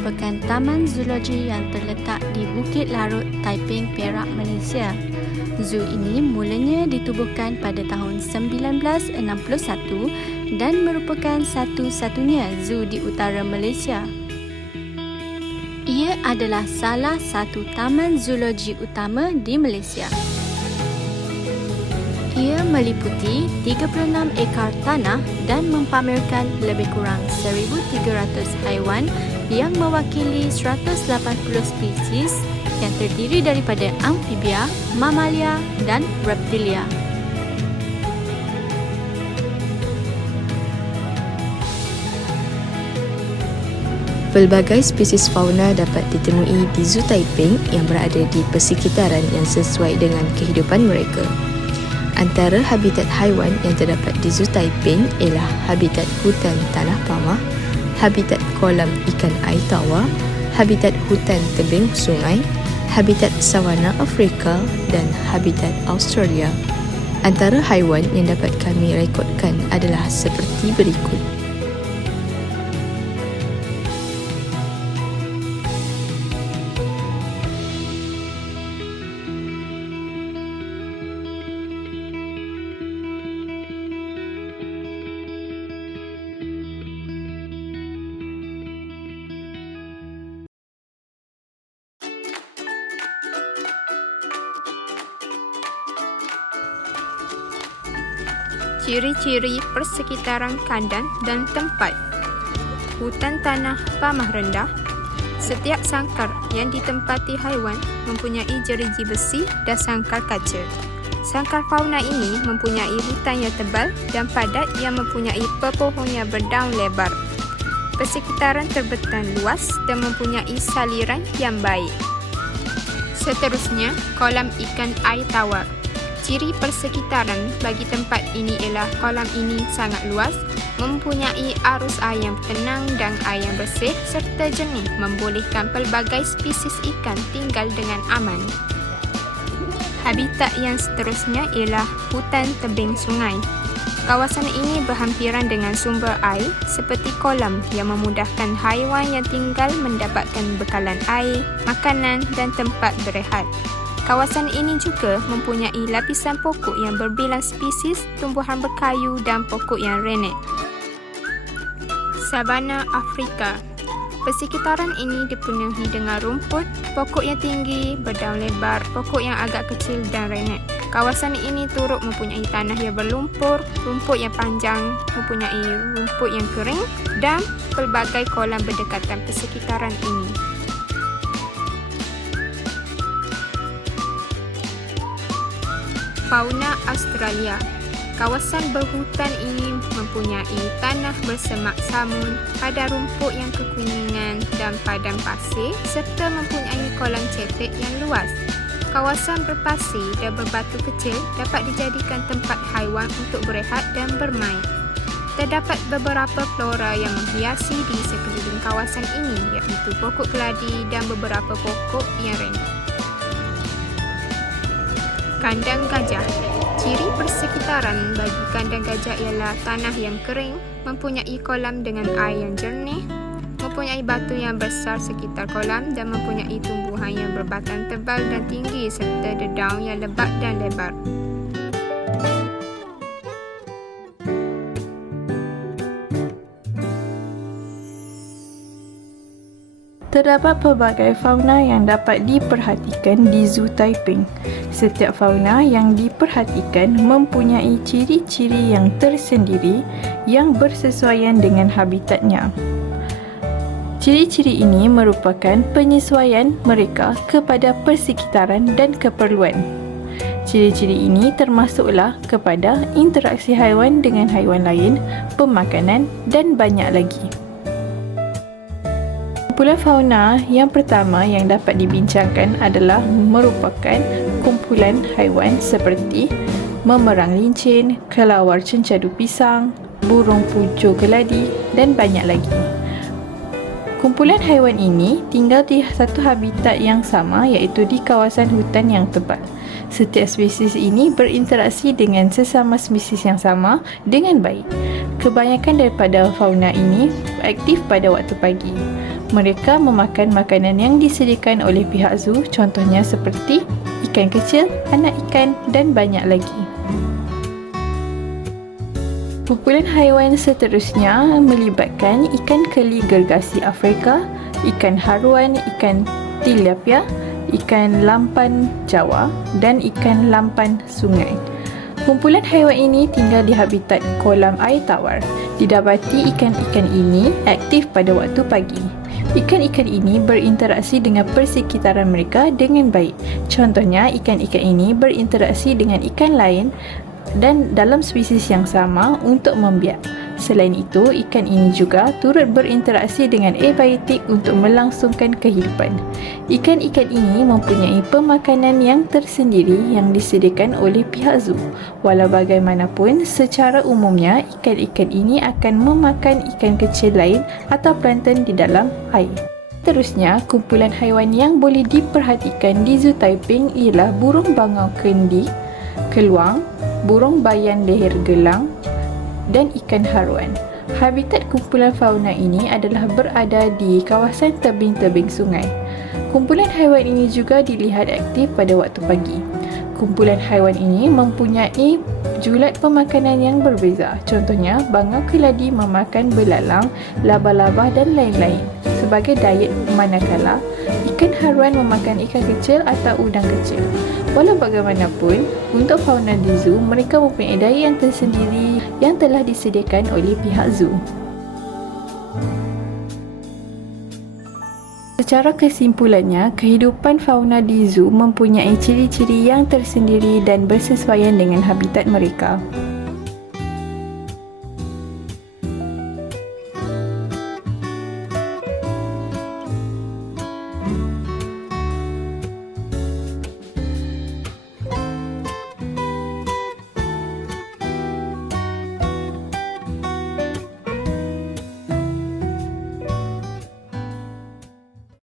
merupakan taman zoologi yang terletak di Bukit Larut, Taiping, Perak, Malaysia. Zoo ini mulanya ditubuhkan pada tahun 1961 dan merupakan satu-satunya zoo di utara Malaysia. Ia adalah salah satu taman zoologi utama di Malaysia. Ia meliputi 36 ekar tanah dan mempamerkan lebih kurang 1,300 haiwan yang mewakili 180 spesies yang terdiri daripada amfibia, mamalia dan reptilia. Pelbagai spesies fauna dapat ditemui di Zoo Taiping yang berada di persekitaran yang sesuai dengan kehidupan mereka. Antara habitat haiwan yang terdapat di Zoo Taiping ialah habitat hutan tanah pamah, habitat kolam ikan air tawar, habitat hutan tebing sungai, habitat savanna Afrika dan habitat Australia. Antara haiwan yang dapat kami rekodkan adalah seperti berikut. Ciri-ciri persekitaran kandang dan tempat. Hutan tanah pamah rendah. Setiap sangkar yang ditempati haiwan mempunyai jeriji besi dan sangkar kaca. Sangkar fauna ini mempunyai hutan yang tebal dan padat yang mempunyai pepohon yang berdaun lebar. Persekitaran terbetan luas dan mempunyai saliran yang baik. Seterusnya, kolam ikan air tawar. Ciri persekitaran bagi tempat ini ialah kolam ini sangat luas, mempunyai arus air yang tenang dan air yang bersih serta jernih, membolehkan pelbagai spesies ikan tinggal dengan aman. Habitat yang seterusnya ialah hutan tebing sungai. Kawasan ini berhampiran dengan sumber air seperti kolam yang memudahkan haiwan yang tinggal mendapatkan bekalan air, makanan dan tempat berehat. Kawasan ini juga mempunyai lapisan pokok yang berbilang spesies, tumbuhan berkayu dan pokok yang renet. Savanna Afrika. Persekitaran ini dipenuhi dengan rumput, pokok yang tinggi, berdaun lebar, pokok yang agak kecil dan renet. Kawasan ini turut mempunyai tanah yang berlumpur, rumput yang panjang, mempunyai rumput yang kering dan pelbagai kolam berdekatan persekitaran ini. Fauna Australia. Kawasan berhutan ini mempunyai tanah bersemak samun, padang rumput yang kekuningan dan padang pasir serta mempunyai kolam cetek yang luas. Kawasan berpasir dan berbatu kecil dapat dijadikan tempat haiwan untuk berehat dan bermain. Terdapat beberapa flora yang menghiasi di sekeliling kawasan ini, iaitu pokok keladi dan beberapa pokok yang renet. Kandang gajah. Ciri persekitaran bagi kandang gajah ialah tanah yang kering, mempunyai kolam dengan air yang jernih, mempunyai batu yang besar sekitar kolam dan mempunyai tumbuhan yang berbatang tebal dan tinggi serta dedaun yang lebat dan lebar. Terdapat pelbagai fauna yang dapat diperhatikan di Zoo Taiping. Setiap fauna yang diperhatikan mempunyai ciri-ciri yang tersendiri yang bersesuaian dengan habitatnya. Ciri-ciri ini merupakan penyesuaian mereka kepada persekitaran dan keperluan. Ciri-ciri ini termasuklah kepada interaksi haiwan dengan haiwan lain, pemakanan dan banyak lagi. Kumpulan fauna yang pertama yang dapat dibincangkan adalah merupakan kumpulan haiwan seperti memerang lincin, kelawar cencadu pisang, burung pucuk keladi dan banyak lagi. Kumpulan haiwan ini tinggal di satu habitat yang sama, iaitu di kawasan hutan yang tebal. Setiap spesies ini berinteraksi dengan sesama spesies yang sama dengan baik. Kebanyakan daripada fauna ini aktif pada waktu pagi. Mereka memakan makanan yang disediakan oleh pihak zoo, contohnya seperti ikan kecil, anak ikan dan banyak lagi. Kumpulan haiwan seterusnya melibatkan ikan keli gergasi Afrika, ikan haruan, ikan tilapia, ikan lampan Jawa dan ikan lampan sungai. Kumpulan haiwan ini tinggal di habitat kolam air tawar. Didapati ikan-ikan ini aktif pada waktu pagi. Ikan-ikan ini berinteraksi dengan persekitaran mereka dengan baik. Contohnya, ikan-ikan ini berinteraksi dengan ikan lain dan dalam spesies yang sama untuk membiak. Selain itu, ikan ini juga turut berinteraksi dengan abiotik untuk melangsungkan kehidupan. Ikan-ikan ini mempunyai pemakanan yang tersendiri yang disediakan oleh pihak zoo. Walau bagaimanapun, secara umumnya ikan-ikan ini akan memakan ikan kecil lain atau plankton di dalam air. Terusnya, kumpulan haiwan yang boleh diperhatikan di Zoo Taiping ialah burung bangau kendi, keluang, burung bayan leher gelang dan ikan haruan. Habitat kumpulan fauna ini adalah berada di kawasan tebing-tebing sungai. Kumpulan haiwan ini juga dilihat aktif pada waktu pagi. Kumpulan haiwan ini mempunyai julat pemakanan yang berbeza. Contohnya, bangau keladi memakan belalang, laba-laba dan lain-lain sebagai diet, manakala ikan haruan memakan ikan kecil atau udang kecil. Walau bagaimanapun, untuk fauna di zoo, mereka mempunyai daya yang tersendiri yang telah disediakan oleh pihak zoo. Secara kesimpulannya, kehidupan fauna di zoo mempunyai ciri-ciri yang tersendiri dan bersesuaian dengan habitat mereka.